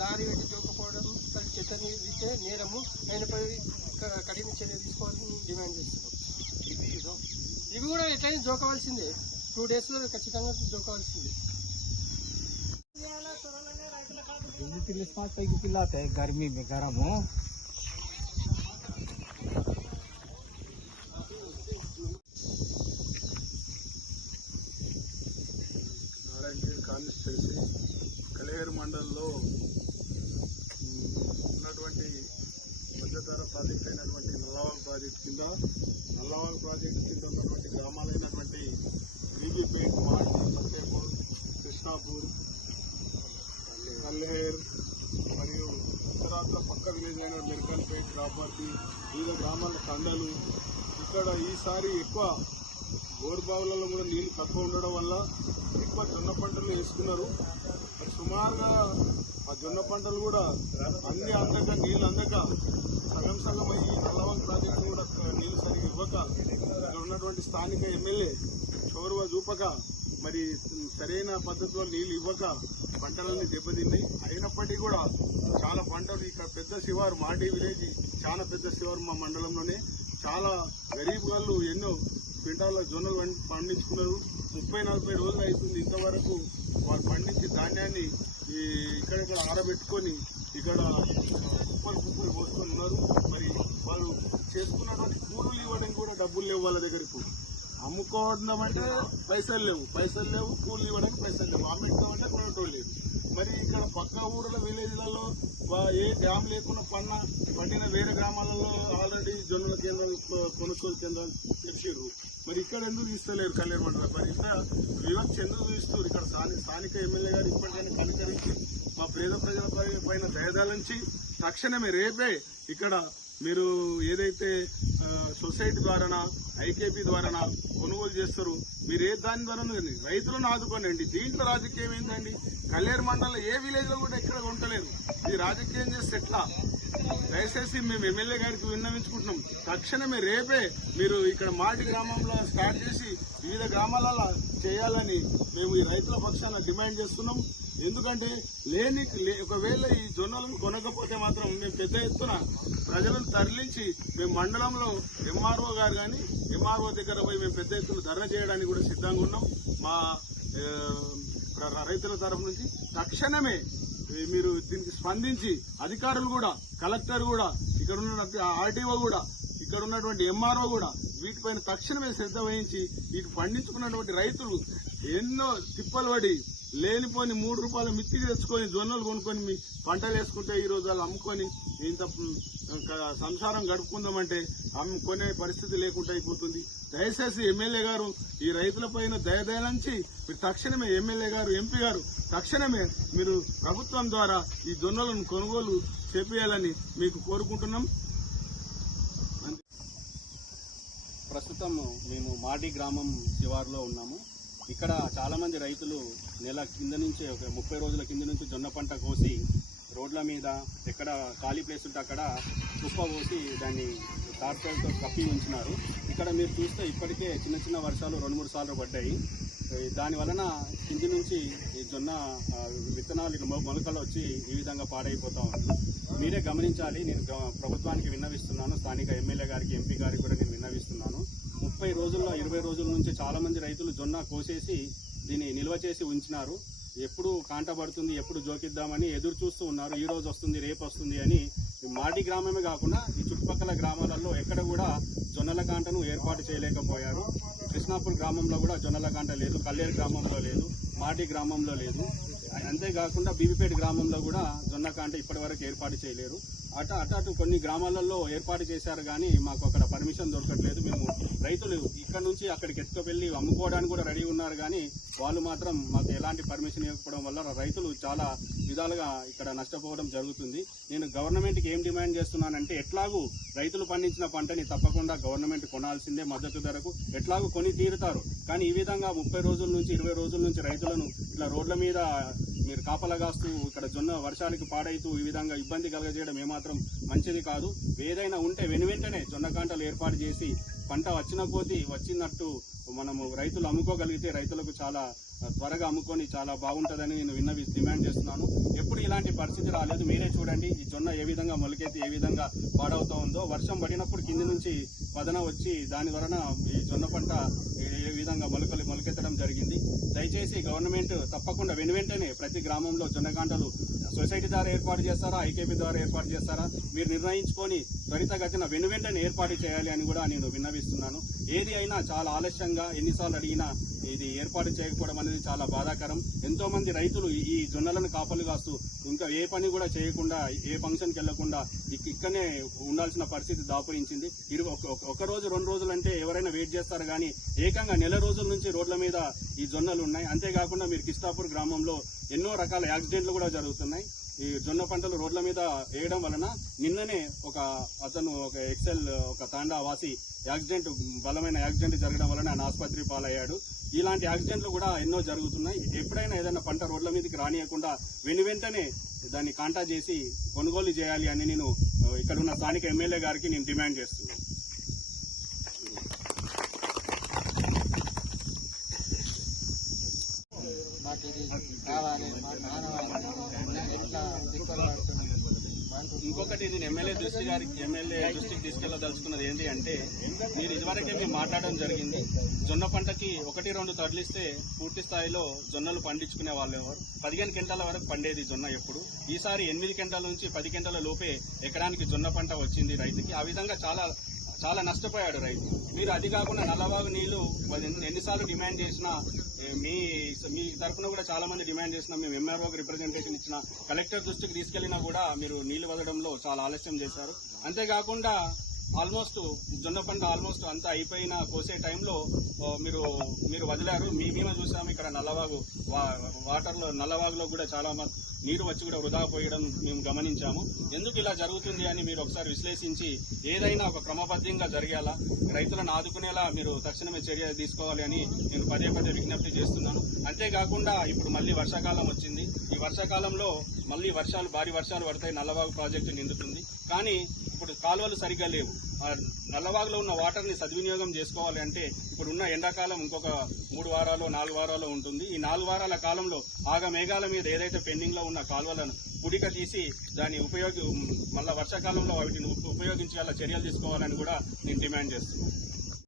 Lorry పెట్టి దూకపోవడం చెత్తని ఇచ్చే నేరము ఆయనపై కఠిన చర్య తీసుకోవాలని డిమాండ్ చేస్తున్నాం. ఇవి కూడా ఎట్లయినా జోకవలసిందే, 2 days లో ఖచ్చితంగా జోకవలసిందే. गर्मी में गर्म हो నారాయణగిరి కాన్స్టిట్యున్సీ కలిహేరు మండలంలో ఉన్నటువంటి మధ్యధర ప్రాజెక్ట్ అయినటువంటి నల్లవాగు ప్రాజెక్టు కింద ఉన్నటువంటి గ్రామాలు అయినటువంటి బీబీపేట్, మాటి, ఫతేపూర్, కృష్ణాపూర్, కల్లేర్ మరియు ఇతరాత్ర పక్క విలేజ్ అయిన మెరికల్పేట్, రాపర్తి, వివిధ గ్రామాల తండలు. ఇక్కడ ఈసారి ఎక్కువ బోర్బావులలో కూడా నీళ్లు తక్కువ ఉండడం వల్ల ఎక్కువ జొన్న పంటలు వేసుకున్నారు. సుమారుగా ఆ జొన్న పంటలు కూడా అన్ని అందక నీళ్లు అందక సగం అయ్యి నల్లవాగు ప్రాజెక్టు కూడా నీళ్లు సరిగ్గా ఇవ్వక ఇక్కడ ఉన్నటువంటి స్థానిక ఎమ్మెల్యే చొరవ చూపక మరి సరైన పద్ధతిలో నీళ్లు ఇవ్వక పంటలన్నీ దెబ్బతిన్నాయి. అయినప్పటికీ కూడా చాలా పంటలు ఇక్కడ పెద్ద శివారు మాటి విలేజ్ చాలా పెద్ద శివారు మా మండలంలోనే చాలా గరీబ్ వాళ్ళు ఎన్నో క్వింటాల జొన్నలు పండించుకున్నారు. 30-40 రోజులు అవుతుంది ఇంతవరకు వాళ్ళు పండించి ధాన్యాన్ని ఇక్కడ ఆరబెట్టుకొని ఇక్కడ కుప్పలు పోసుకొని ఉన్నారు. మరి వాళ్ళు చేసుకున్నటువంటి కూలీలు ఇవ్వడానికి కూడా డబ్బులు లేవు వాళ్ళ దగ్గరకు. అమ్ముకోవడమంటే పైసలు లేవు, కూలీలు ఇవ్వడానికి పైసలు లేవు, అమ్మించామంటే కొనటోళ్ళు లేదు. మరి ఇక్కడ పక్క ఊర్ల విలేజ్లలో ఏ డ్యామ్ లేకుండా పండిన వేరే గ్రామాలలో ఆల్రెడీ జొన్నల కేంద్రాలు, కొనుగోలు కేంద్రాలు తెచ్చిర్రు. మరి ఇక్కడ ఎందుకు తీస్తలేరు కల్లేరు మండలం? మరి ఇంత వివక్ష ఎందుకు చూస్తారు? ఇక్కడ స్థానిక ఎమ్మెల్యే గారు ఇప్పటికైనా కనికరించి మా పేద ప్రజల పైన దయదాలించి తక్షణమే రేపే ఇక్కడ మీరు ఏదైతే సొసైటీ ద్వారానా, ఐకేపీ ద్వారానా కొనుగోలు చేస్తారు, మీరు దాని ద్వారా రైతులను ఆదుకోనండి. దీంట్లో రాజకీయం ఏంటండి? కల్లేరు మండలంలో ఏ విలేజ్ లో కూడా ఎక్కడ ఉండలేదు. ఇది రాజకీయం చేస్తే ఎట్లా? దయచేసి మేము ఎమ్మెల్యే గారికి విన్నవించుకుంటున్నాం, తక్షణమే రేపే మీరు ఇక్కడ మాటి గ్రామంలో స్టార్ట్ చేసి వివిధ గ్రామాలలో చేయాలని మేము ఈ రైతుల పక్షాన డిమాండ్ చేస్తున్నాం. ఎందుకంటే ఒకవేళ ఈ జొన్నలను కొనకపోతే మాత్రం మేము పెద్ద ఎత్తున ప్రజలను తరలించి మేము మండలంలో ఎంఆర్ఓ గారు కానీ ఎంఆర్ఓ దగ్గర పోయి మేము పెద్ద ఎత్తున ధర్నా చేయడానికి కూడా సిద్ధంగా ఉన్నాం. మా రైతుల తరఫు నుంచి తక్షణమే మీరు దీనికి స్పందించి అధికారులు కూడా, కలెక్టర్ కూడా, ఇక్కడ ఉన్న ఆర్టీఓ కూడా, ఇక్కడ ఉన్నటువంటి ఎంఆర్ఓ కూడా వీటిపైన తక్షణమే శ్రద్ధ వహించి వీటి పండించుకున్నటువంటి రైతులు ఎన్నో తిప్పలు పడి లేనిపోని 3 రూపాయల మిత్తికి తెచ్చుకొని జొన్నలు కొనుక్కొని మీ పంటలు వేసుకుంటే ఈ రోజు వాళ్ళు అమ్ముకొని ఇంత సంసారం గడుపుకుందామంటే అమ్ముకునే పరిస్థితి లేకుండా అయిపోతుంది. దయచేసి ఎమ్మెల్యే గారు ఈ రైతులపైన దయదయలంచి మీరు తక్షణమే ఎమ్మెల్యే గారు, ఎంపీ గారు తక్షణమే మీరు ప్రభుత్వం ద్వారా ఈ జొన్నలను కొనుగోలు చేపియాలని మీకు కోరుకుంటున్నాం. ప్రస్తుతం మేము మాడి గ్రామం శివారులో ఉన్నాము. ఇక్కడ చాలా మంది రైతులు నెల కింద నుంచి 30 రోజుల కింద నుంచి జొన్న పంట కోసి రోడ్ల మీద ఎక్కడ ఖాళీ ప్లేస్ ఉంటే అక్కడ కుప్ప పోసి దాన్ని తార్పాలతో కప్పి ఉంచినారు. ఇక్కడ మీరు చూస్తే ఇప్పటికే చిన్న వర్షాలు 2-3 సార్లు పడ్డాయి. దాని వలన కింది నుంచి ఈ జొన్న విత్తనాలు మొలకలు వచ్చి ఈ విధంగా పాడైపోతా ఉంది. మీరే గమనించాలి. నేను ప్రభుత్వానికి విన్నవిస్తున్నాను, స్థానిక ఎమ్మెల్యే గారికి, ఎంపీ గారికి కూడా నేను విన్నవిస్తున్నాను. 30 రోజుల్లో 20 రోజుల నుంచి చాలా మంది రైతులు జొన్న కోసేసి దీన్ని నిల్వ చేసి ఉంచినారు. ఎప్పుడు కాంట పడుతుంది, ఎప్పుడు జోకిద్దామని ఎదురు చూస్తూ ఉన్నారు. ఈ రోజు వస్తుంది, రేపు వస్తుంది అని. మాటి గ్రామమే కాకుండా ఈ చుట్టుపక్కల గ్రామాలలో ఎక్కడ కూడా జొన్నల కాంటను ఏర్పాటు చేయలేకపోయారు. కృష్ణాపూర్ గ్రామంలో కూడా జొన్నల కాంట లేదు, కల్లేరు గ్రామంలో లేదు, మాటి గ్రామంలో లేదు. అంతేకాకుండా బీబీపేట గ్రామంలో కూడా జొన్న కాంట ఇప్పటి వరకు ఏర్పాటు చేయలేరు. అటు కొన్ని గ్రామాలలో ఏర్పాటు చేశారు కానీ మాకు అక్కడ పర్మిషన్ దొరకట్లేదు. మేము రైతులు ఇక్కడ నుంచి అక్కడికి ఎత్తుకువెళ్లి అమ్ముకోవడానికి కూడా రెడీ ఉన్నారు కానీ వాళ్ళు మాత్రం మాకు ఎలాంటి పర్మిషన్ ఇవ్వకపోవడం వల్ల రైతులు చాలా విధాలుగా ఇక్కడ నష్టపోవడం జరుగుతుంది. నేను గవర్నమెంట్కి ఏం డిమాండ్ చేస్తున్నానంటే, ఎట్లాగూ రైతులు పండించిన పంటని తప్పకుండా గవర్నమెంట్ కొనాల్సిందే, మద్దతు ధరకు ఎట్లాగూ కొని తీరుతారు. కానీ ఈ విధంగా 30 రోజుల నుంచి 20 రోజుల నుంచి రైతులను ఇట్లా రోడ్ల మీద మీరు కాపలాగాస్తూ ఇక్కడ జొన్న వర్షానికి పాడైతూ ఈ విధంగా ఇబ్బంది కలగజేయడం ఏమాత్రం మంచిది కాదు. ఏదైనా ఉంటే వెనువెంటనే జొన్న కాంటలు ఏర్పాటు చేసి పంట వచ్చిన కొద్దీ వచ్చినట్టు మనము రైతులు అమ్ముకోగలిగితే రైతులకు చాలా త్వరగా అమ్ముకొని చాలా బాగుంటుందని నేను డిమాండ్ చేస్తున్నాను. ఎప్పుడు ఇలాంటి పరిస్థితి రాలేదు. మీరే చూడండి ఈ జొన్న ఏ విధంగా మొలకెత్తి ఏ విధంగా పాడవుతూ ఉందో. వర్షం పడినప్పుడు కింది నుంచి పదన వచ్చి దాని వలన ఈ జొన్న పంట ఏ విధంగా మొలకెత్తడం జరిగింది. దయచేసి గవర్నమెంట్ తప్పకుండా వెంటనే ప్రతి గ్రామంలో జొన్నకాంటలు సొసైటీ ద్వారా ఏర్పాటు చేస్తారా, ఐకేపీ ద్వారా ఏర్పాటు చేస్తారా, మీరు నిర్ణయించుకొని త్వరితగతిన వెంటనే ఏర్పాటు చేయాలి అని కూడా నేను విన్నవిస్తున్నాను. ఏది అయినా చాలా ఆలస్యంగా ఎన్నిసార్లు అడిగినా ఇది ఏర్పాటు చేయకపోవడం అనేది చాలా బాధాకరం. ఎంతో మంది రైతులు ఈ జొన్నలను కాపలు కాస్తూ ఇంకా ఏ పని కూడా చేయకుండా ఏ ఫంక్షన్కి వెళ్లకుండా ఇక్కడనే ఉండాల్సిన పరిస్థితి దాపురించింది. ఒక రోజు 2 రోజులు అంటే ఎవరైనా వెయిట్ చేస్తారు కానీ ఏకంగా నెల రోజుల నుంచి రోడ్ల మీద ఈ జొన్నలు ఉన్నాయి. అంతేకాకుండా మీరు కిస్తాపూర్ గ్రామంలో ఎన్నో రకాల యాక్సిడెంట్లు కూడా జరుగుతున్నాయి. ఈ జొన్న పంటలు రోడ్ల మీద వేయడం వలన నిన్ననే ఒక ఎక్సెల్ ఒక తాండా వాసి బలమైన యాక్సిడెంట్ జరగడం వలన ఆయన ఆసుపత్రి పాలయ్యాడు. ఇలాంటి యాక్సిడెంట్లు కూడా ఎన్నో జరుగుతున్నాయి. ఎప్పుడైనా ఏదైనా పంట రోడ్ల మీదకి రానియకుండా వెంటనే దాన్ని కాంటా చేసి కొనుగోలు చేయాలి అని నేను ఇక్కడ ఉన్న స్థానిక ఎమ్మెల్యే గారికి నేను డిమాండ్ చేస్తున్నాను. మాకు ఇది కావాలి, మాకు మానవాళి ఎట్లా దిక్కులు పడుతున్నాం. ఇంకొకటి నేను ఎమ్మెల్యే దృష్టికి తీసుకెళ్లదలుచుకున్నది ఏంటి అంటే, మీరు ఇదివరకే మేము మాట్లాడడం జరిగింది. జొన్న పంటకి 1-2 తరలిస్తే పూర్తి స్థాయిలో జొన్నలు పండించుకునే వాళ్ళు ఎవరు 15 క్వింటాల వరకు పండేది జొన్న. ఎప్పుడు ఈసారి 8 క్వింటాల నుంచి 10 క్వింటాల లోపే ఎకరానికి జొన్న పంట వచ్చింది రైతుకి. ఆ విధంగా చాలా నష్టపోయాడు రైతు. మీరు అది కాకుండా నల్లవాగు నీళ్లు ఎన్నిసార్లు డిమాండ్ చేసినా మీ తరఫున కూడా చాలా మంది డిమాండ్ చేసినా, మేము ఎంఆర్ఓకి రిప్రజెంటేషన్ ఇచ్చిన, కలెక్టర్ దృష్టికి తీసుకెళ్లినా కూడా మీరు నీళ్లు వదలడంలో చాలా ఆలస్యం చేశారు. అంతేకాకుండా జొన్న పంట ఆల్మోస్ట్ అంతా అయిపోయిన కోసే టైంలో మీరు వదిలారు. మేము చూసాము ఇక్కడ నల్లవాగులో కూడా చాలా నీరు వచ్చి కూడా వృధా పోయడం మేము గమనించాము. ఎందుకు ఇలా జరుగుతుంది అని మీరు ఒకసారి విశ్లేషించి ఏదైనా ఒక క్రమబద్ధంగా జరిగేలా, రైతులను ఆదుకునేలా మీరు తక్షణమే చర్య తీసుకోవాలి అని నేను పదే విజ్ఞప్తి చేస్తున్నాను. అంతేకాకుండా ఇప్పుడు మళ్లీ వర్షాకాలం వచ్చింది. ఈ వర్షాకాలంలో మళ్లీ భారీ వర్షాలు పడతాయి, నల్లవాగు ప్రాజెక్టు నిండుతుంది. కానీ ఇప్పుడు కాలువలు సరిగ్గా లేవు. నల్లవాగులో ఉన్న వాటర్ ని సద్వినియోగం చేసుకోవాలి అంటే ఇప్పుడున్న ఎండాకాలం ఇంకొక 3 వారాలు 4 వారాలు ఉంటుంది. ఈ 4 వారాల కాలంలో మేఘాల మీద ఏదైతే పెండింగ్ లో ఉన్న కాలువలను పుడిక తీసి దాన్ని మళ్ళా వర్షాకాలంలో వాటిని ఉపయోగించేలా చర్యలు తీసుకోవాలని కూడా నేను డిమాండ్ చేస్తున్నాను.